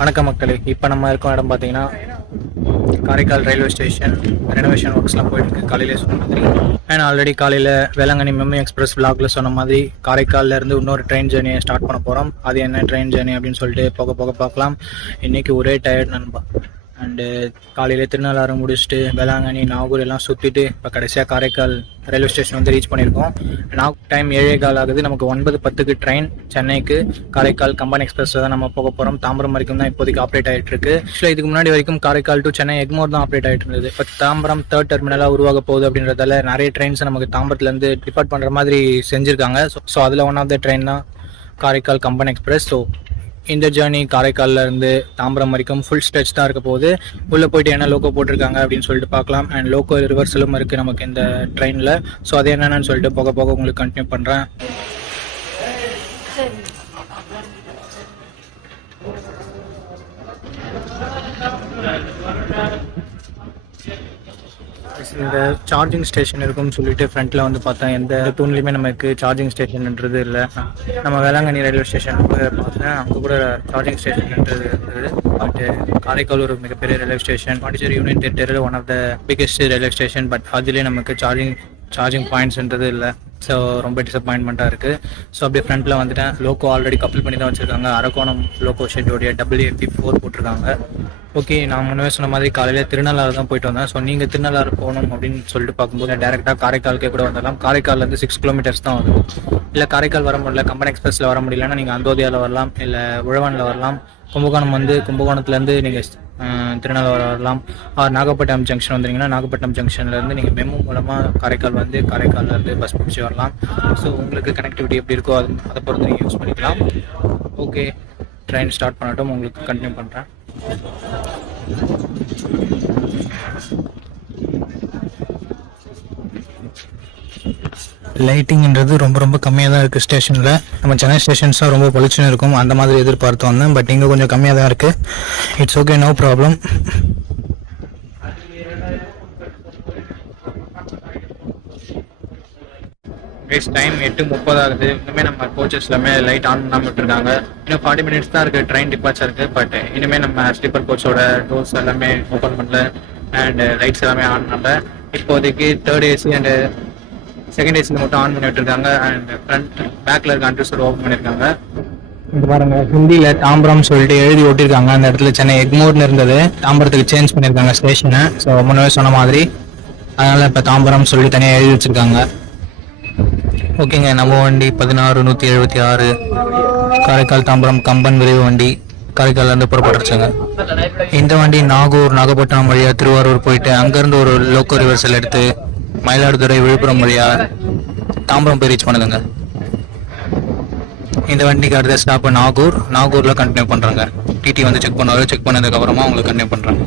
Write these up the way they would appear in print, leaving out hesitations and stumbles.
வணக்கம் மக்களே. இப்போ நம்ம இருக்கோம் இடம் பார்த்தீங்கன்னா காரைக்கால் ரயில்வே ஸ்டேஷன். ரெனோவேஷன் ஒர்க்ஸ்லாம் போயிட்டுருக்கு காலையிலே சொன்ன மாதிரி. அண்ட் ஆல்ரெடி காலையில் வேளாங்கண்ணி மெமு எக்ஸ்பிரஸ் விளாக்ல சொன்ன மாதிரி காரைக்காலில் இருந்து இன்னொரு ட்ரெயின் ஜேர்னியை ஸ்டார்ட் பண்ண போகிறோம். அது என்ன ட்ரெயின் ஜேர்னி அப்படின்னு சொல்லிட்டு போக போக பார்க்கலாம். இன்றைக்கி ஒரே டயர்ட் நண்பா. அண்டு காலையில் திருநள்ளாறு முடிச்சுட்டு வேளாங்கண்ணி நாகூர் எல்லாம் சுற்றிட்டு இப்போ கடைசியாக காரைக்கால் ரயில்வே ஸ்டேஷன் வந்து ரீச் பண்ணியிருக்கோம். டைம் 7:15 ஆகுது. நமக்கு 9:10க்கு ட்ரெயின் சென்னைக்கு காரைக்கால் கம்பன் எக்ஸ்பிரஸ் தான் நம்ம போக போகிறோம். தாம்பரம் வரைக்கும் தான் இப்போதைக்கு ஆப்ரேட் ஆகிட்டு இருக்கு. ஆக்சுவலாக இதுக்கு முன்னாடி வரைக்கும் காரைக்கால் டு சென்னை எக்மோர் தான் ஆப்ரேட் ஆகிட்டு இருந்தது. இப்போ தாம்பரம் தேர்ட் டெர்மினலாக உருவாக போகுது அப்படின்றதால நிறைய ட்ரெயின்ஸ் நமக்கு தாம்பரத்துலேருந்து டிபார்ட் பண்ணுற மாதிரி செஞ்சுருக்காங்க. ஸோ அதில் ஒன் ஆஃப் த ட்ரெயின் தான் காரைக்கால் கம்பன் எக்ஸ்பிரஸ். ஸோ இந்த ஜேர்னி காரைக்காலில் இருந்து தாம்பரம் வரைக்கும் ஃபுல் ஸ்ட்ரெச் தான் இருக்க போகுது. உள்ளே போயிட்டு என்ன லோக்கோ போட்டிருக்காங்க அப்படின்னு சொல்லிட்டு பார்க்கலாம். அண்ட் லோக்கோ ரிவர்சலும் இருக்குது நமக்கு இந்த ட்ரெயினில். ஸோ அது என்னென்னு சொல்லிட்டு போக போக உங்களுக்கு கண்டினியூ பண்ணுறேன். இந்த சார்ஜிங் ஸ்டேஷன் இருக்குன்னு சொல்லிட்டு ஃப்ரண்ட்ல வந்து பார்த்தேன். எந்த தூண்லையுமே நமக்கு சார்ஜிங் ஸ்டேஷன்ன்றது இல்லை. நம்ம வேளாங்கண்ணி ரயில்வே ஸ்டேஷன் பார்த்தேன், அங்கே கூட சார்ஜிங் ஸ்டேஷன்ன்றது இருந்தது. பட் காரைக்கால் ஒரு மிகப்பெரிய ரயில்வே ஸ்டேஷன். பாண்டிச்சேரி யூனியன் டெரிட்டரியில் one of the biggest railway station. But அதுலேயே நமக்கு சார்ஜிங் பாயிண்ட்ஸ்ன்றது இல்லை. ஸோ ரொம்ப டிசப்பாயின்மெண்ட்டாக இருக்குது. ஸோ அப்படியே ஃப்ரண்ட்டில் வந்துட்டேன். லோக்கோ ஆல்ரெடி கப்பல் பண்ணி தான் வச்சுருக்காங்க. அரக்கோணம் லோக்கோ ஷெட்டோடைய WFP4 போட்டிருக்காங்க. ஓகே, நான் முன்னே சொன்ன மாதிரி காலையில் திருநள்ளாறு தான் போயிட்டு வந்தேன். ஸோ நீங்கள் திருநள்ளாறு போகணும் அப்படின்னு சொல்லிட்டு பார்க்கும்போது டேரெக்டாக காரைக்காலுக்கே கூட வந்துடலாம். காரைக்கால்லேருந்து 6 கிலோமீட்டர்ஸ் தான் வரும். இல்லை காரைக்கால் வர முடியல, கம்பன் எக்ஸ்பிரஸில் வர முடியலன்னா நீங்கள் அந்தோதியாவில் வரலாம், இல்லை உழவனில் வரலாம். கும்பகோணத்துலேருந்து நீங்கள் திருநள்ளாறு வரலாம். நாகப்பட்டினம் ஜங்ஷன் வந்துட்டீங்கன்னா நாகப்பட்டினம் ஜங்ஷன்லேருந்து நீங்கள் மெமு மூலமாக காரைக்கால் வந்து காரைக்கால்லேருந்து பஸ் பிடிச்சி வரலாம். ஸோ உங்களுக்கு கனெக்டிவிட்டி எப்படி இருக்கோ அதை பொறுத்து நீங்கள் யூஸ் பண்ணிக்கலாம். ஓகே, ட்ரெயின் ஸ்டார்ட் பண்ணட்டும், உங்களுக்கு கண்டினியூ பண்ணுறேன். லைட்டிங்ன்றது ரொம்ப ரொம்ப கம்மியாக தான் இருக்குது ஸ்டேஷனில். நம்ம சென்னை ஸ்டேஷன்ஸ் தான் ரொம்ப பொலிச்சுன்னு இருக்கும், அந்த மாதிரி எதிர்பார்த்து வந்தேன். பட் இங்கே கொஞ்சம் கம்மியாக தான் இருக்குது. It's okay, no problem. Time 8:30 ஆகுது. இன்னுமே நம்ம கோச்சஸ் எல்லாமே லைட் ஆன் பண்ணாமல் விட்டுருக்காங்க. இன்னும் 40 மினிட்ஸ் தான் இருக்குது ட்ரெயின் டிபார்ச்சருக்கு. பட் இனிமேல் நம்ம ஸ்லீப்பர் கோச்சோட டோர்ஸ் எல்லாமே ஓப்பன் பண்ணல அண்ட் லைட்ஸ் எல்லாமே ஆன் பண்ணல. இப்போதைக்கு தேர்ட் ஏசி அண்ட் செகண்ட் ஏசியில் மட்டும் ஆன் பண்ணி விட்டுருக்காங்க. அண்ட் ஃப்ரண்ட் பேக்கில் இருக்க அண்ட்ரஸோட ஓப்பன் பண்ணியிருக்காங்க. இது பாருங்க, ஹிந்தியில் தாம்பரம் சொல்லிட்டு எழுதி ஓட்டியிருக்காங்க. அந்த இடத்துல சென்னை எக்மோர்னு இருந்தது, தாம்பரத்துக்கு சேஞ்ச் பண்ணியிருக்காங்க ஸ்டேஷனை. ஸோ முன்னவே சொன்ன மாதிரி அதனால் இப்போ தாம்பரம் சொல்லி தனியாக எழுதி வச்சுருக்காங்க. ஓகேங்க, நம்ம வண்டி 16176 காரைக்கால் தாம்பரம் கம்பன் விரைவு வண்டி காரைக்கால்லேருந்து புறப்பட்டுருச்சுங்க. இந்த வண்டி நாகப்பட்டினம் வழியாக திருவாரூர் போயிட்டு அங்கேருந்து ஒரு லோக்கோ ரிவர்சல் எடுத்து மயிலாடுதுறை விழுப்புரம் வழியாக தாம்பரம் போய் ரீச் பண்ணுதுங்க. இந்த வண்டிக்கு அடுத்த ஸ்டாப் நாகூரில் கண்டினியூ பண்ணுறாங்க. டிடி வந்து செக் பண்ணுவார். செக் பண்ணதுக்கப்புறமா உங்களுக்கு கண்டினியூ பண்ணுறாங்க.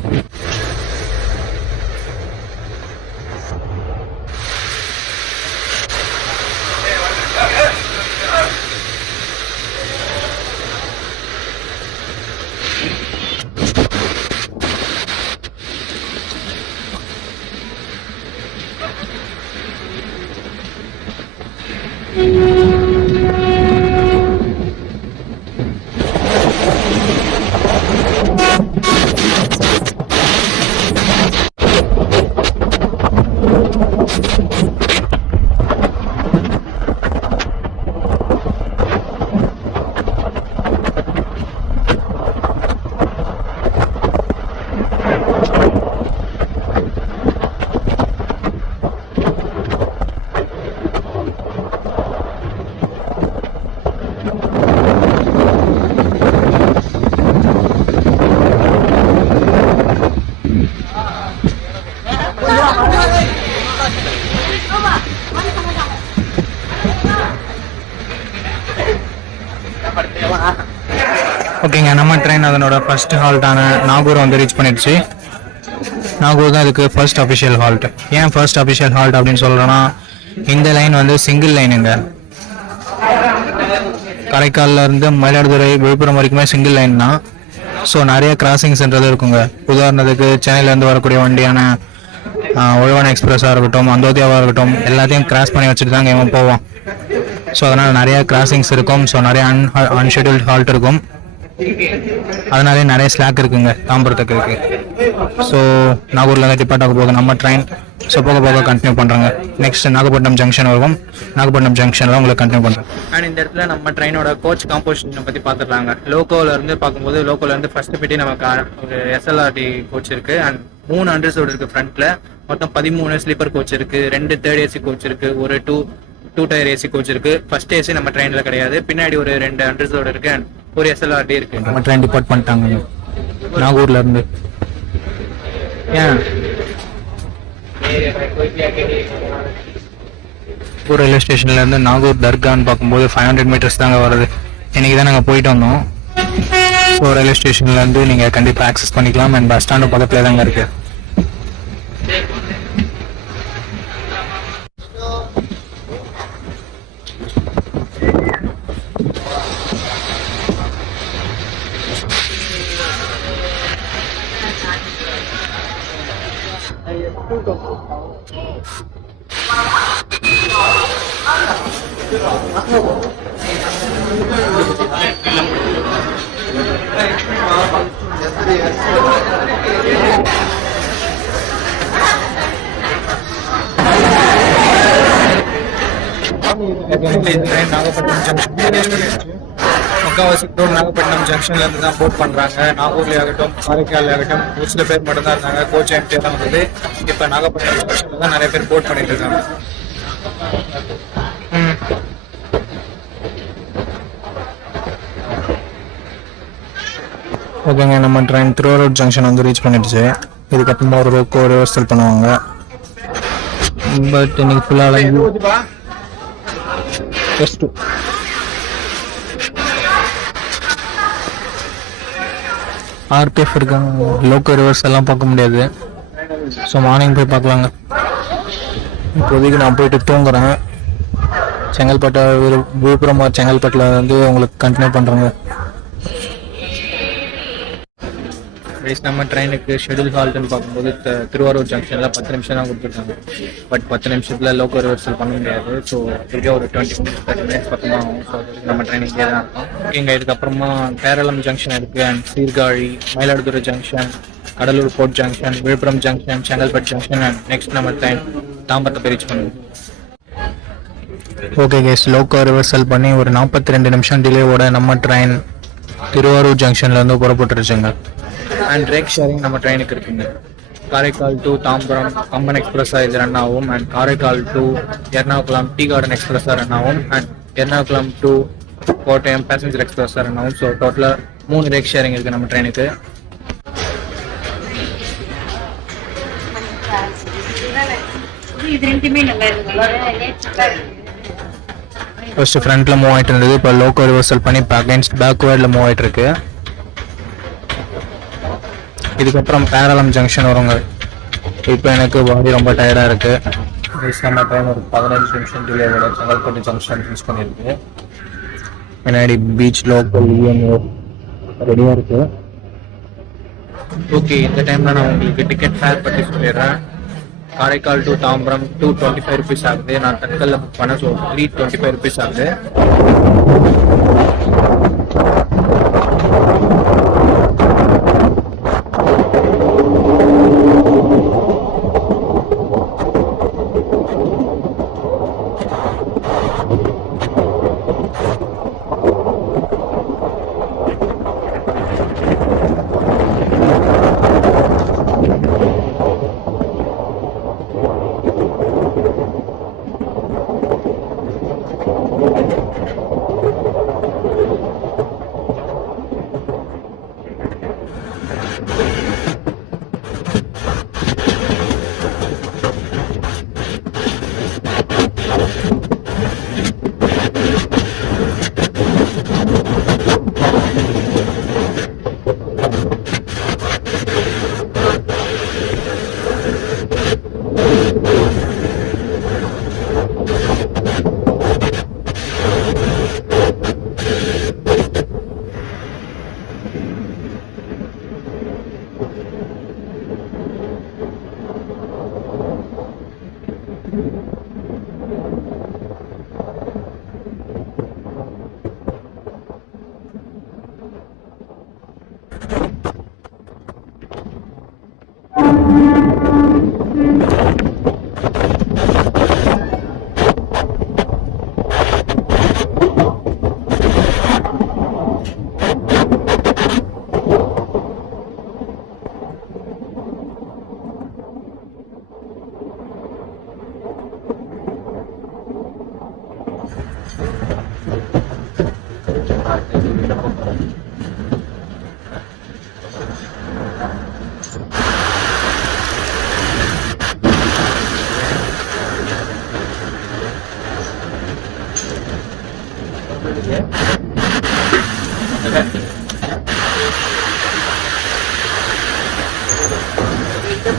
ஓகேங்க, நம்ம ட்ரெயின் அதனோட ஃபர்ஸ்ட் ஹால்ட்டான நாகூர் வந்து ரீச் பண்ணிடுச்சு. நாகூர் தான் இதுக்கு ஃபர்ஸ்ட் அஃபிஷியல் ஹால்ட். ஏன் ஃபர்ஸ்ட் அஃபிஷியல் ஹால்ட் அப்படின்னு சொல்கிறோன்னா, இந்த லைன் வந்து சிங்கிள் லைனுங்க. காரைக்காலில் இருந்து மயிலாடுதுறை விழுப்புரம் வரைக்குமே சிங்கிள் லைன் தான். ஸோ நிறைய கிராசிங்ஸ்ன்றது இருக்குங்க. உதாரணத்துக்கு சென்னையிலேருந்து வரக்கூடிய வண்டியான உழவன் எக்ஸ்பிரஸாக இருக்கட்டும், அந்தோதியாவாக இருக்கட்டும், எல்லாத்தையும் கிராஸ் பண்ணி வச்சுட்டு தாங்க இவன் போவான். ஸோ அதனால் நிறைய கிராசிங்ஸ் இருக்கும். ஸோ நிறைய அன்ஷெட்யூல்ட் ஹால்ட் இருக்கும். அதனாலே நிறைய ஸ்லாக் இருக்குங்க தாம்பரத்துக்கு இருக்கு. ஸோ நாகூர்லேருந்து டிபார்ட் ஆக போகுது நம்ம ட்ரெயின். ஸோ போக போக கண்டினியூ பண்ணுறாங்க. நெக்ஸ்ட் நாகப்பட்டினம் ஜங்ஷன் வரும். நாகப்பட்டினம் ஜங்ஷனில் உங்களுக்கு கண்டினியூ பண்ணுறேன். அண்ட் இந்த இடத்துல நம்ம ட்ரெயினோட கோச் காம்போசிஷனை பற்றி பார்த்துட்றாங்க. லோக்கோலேருந்து பார்க்கும்போது லோக்கோலேருந்து ஃபர்ஸ்ட் பெட்டி நமக்கு ஒரு எஸ்எல்ஆர்டி கோச் இருக்குது. அண்ட் 3 அண்டர்ஸோடு இருக்குது ஃப்ரண்ட்டில். மொத்தம் 13 ஸ்லீப்பர் கோச் இருக்குது. 2 தேர்ட் ஏசி கோச் இருக்குது. ஒரு டூ டயர் ஏசி கோச் இருக்கு. ஃபர்ஸ்ட் ஏசி நம்ம ட்ரெயினில் கிடையாது. பின்னாடி ஒரு 2 அண்டர்ஸோடு இருக்கு. அண்ட் ஒரு எஸ்எல்ஆர்டி இருக்கு. நம்ம ட்ரெயின் டிபார்ட் பண்ணிட்டாங்க நாகூர்ல இருந்து. நாகூர் ரயில்வே ஸ்டேஷன்ல இருந்து நாகூர் தர்கான்னு பார்க்கும்போது 500 மீட்டர்ஸ் தாங்க வருது. இன்னைக்கு தான் நாங்கள் போயிட்டு வந்தோம். ஸோ ரயில்வே ஸ்டேஷன்ல இருந்து நீங்கள் கண்டிப்பாக ஆக்சஸ் பண்ணிக்கலாம். அண்ட் பஸ் ஸ்டாண்டு பக்கத்துல தாங்க இருக்கு. நாகப்பட்டினம் ஜங்ஷன் முக்கால்வாசி பேர் நாகப்பட்டினம் ஜங்ஷன்ல இருந்து தான் போட் பண்றாங்க. நாகூர்ல ஆகட்டும் காரைக்கால் ஆகட்டும் ஒரு சில பேர் மட்டும் தான் இருந்தாங்க. கோச் எம்டியா தான் வந்தது. இப்ப நாகப்பட்டினம் ஜங்ஷன்ல தான் நிறைய பேர் போட் பண்ணிட்டு இருக்காங்க. ஓகேங்க, நம்ம ட்ரெயின் திருவாரூர் ஜங்ஷன் வந்து ரீச் பண்ணிடுச்சு. இதுக்கப்புறமா ஒரு லோக்கோ ரிவர்சல் பண்ணுவாங்க. பட் இன்னைக்கு ஃபுல்லாக ஆர்பிஎஃப் இருக்காங்க. லோக்கோ ரிவர்ஸ் எல்லாம் பார்க்க முடியாது. ஸோ மார்னிங் போய் பார்க்கலாங்க. இப்போதைக்கு நான் போயிட்டு தூங்குறேன். செங்கல்பட்டு விழுப்புரம் செங்கல்பட்டில் வந்து உங்களுக்கு கண்டினியூ பண்ணுறேங்க. நம்ம ட்ரெயினுக்கு ஷெடியூல் ஹால்ட்னு பார்க்கும்போது திருவாரூர் ஜங்ஷனில் 10 நிமிஷம் தான் கொடுத்துருக்காங்க. பட் 10 நிமிஷத்தில் லோக்கல் ரிவர்சல் பண்ண முடியாது. ஸோ இதுக்கே ஒரு 20 மினிட்ஸ் 30 மினிட்ஸ் பக்கமாக ஆகும். ஸோ அதுக்கு நம்ம ட்ரெயின் இங்கே தான் இருக்கும். இங்கே இதுக்கப்புறமா பேரளம் ஜங்ஷன் இருக்குது. And Sirkazhi, Mayiladuthurai junction, Cuddalore port junction, Villupuram junction, Chengalpattu junction. And next நம்ம ட்ரெயின் தாம்பரத்தை ரீச் பண்ணுவோம். ஓகே கேஸ், லோக்கல் ரிவர்சல் பண்ணி ஒரு 42 நிமிஷம் டிலேவோட நம்ம ட்ரெயின் திருவாரூர் ஜங்ஷன்லேருந்து புறப்பட்டுருச்சுங்க. அண்ட் ரேக் ஷேரிங் நம்ம ட்ரெயினுக்கு இருக்குங்க. காரைக்கால் டு தாம்பரம் கம்பன் எக்ஸ்பிரஸாக இது ரன் ஆகும். And Karaikal to Ernakulam tea garden எக்ஸ்பிரஸாக ரன் ஆகும். And Ernakulam to Kottayam passenger எக்ஸ்பிரஸாக ரன் ஆகும். ஸோ டோட்டலாக 3 ரேக் ஷேரிங் இருக்குது நம்ம ட்ரெயினுக்கு. ஃபர்ஸ்ட் ஃப்ரண்ட்ல மூவ் ஆகிட்டு இருந்தது. இப்போ லோக்கோ ரிவர்சல் பண்ணி இப்போ அகைன்ஸ்ட் பேக்வேர்டில் மூவ் ஆகிட்டு இருக்கு. இதுக்கப்புறம் பேரளம் ஜங்ஷன் வருங்க. இப்போ எனக்கு பாடி ரொம்ப டயர்டாக இருக்குது. நம்ம ட்ரெயின் ஒரு 15 நிமிஷம் டிலேவோட செங்கல்பட்டு ஜங்ஷன் ரீச் பண்ணியிருக்கு. முன்னாடி பீச் லோக்கல் ரெடியாக இருக்குது. ஓகே, இந்த டைமில் நான் உங்களுக்கு டிக்கெட் ஃபேர் பற்றி சொல்லிடுறேன். காரைக்கால் டு தாம்பரம் 225 ருபீஸ் ஆகுது. நான் தட்கல்ல புக் பண்ண. ஸோ 325 ருபீஸ் ஆகுது.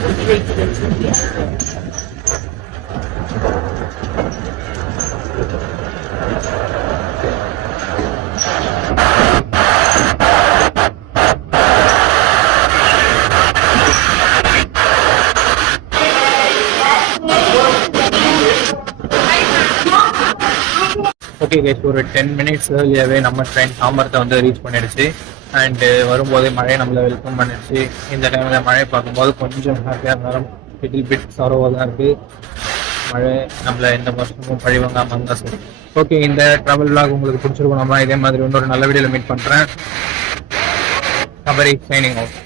ஓகே கைஸ், ஒரு 10 மினிட்ஸ் ஏர்லியாகவே நம்ம ட்ரெயின் தாம்பரத்தை வந்து ரீச் பண்ணிடுச்சு. அண்டு வரும்போதே மழையை நம்மளை வெல்கம் பண்ணிடுச்சு. இந்த டைமில் மழை பார்க்கும்போது கொஞ்சம் ஹாப்பியாக இருந்தாலும் லிட்டில் பிட் சாரோவாக தான் இருக்குது. மழை நம்மளை எந்த வருஷமும் பழிவாங்காமல் தான் சரி. ஓகே, இந்த ட்ராவல் விளாக் உங்களுக்கு பிடிச்சிருக்கும். நம்ம இதே மாதிரி இன்னொரு நல்ல வீடியோவில் மீட் பண்ணுறேன். Sabari signing out.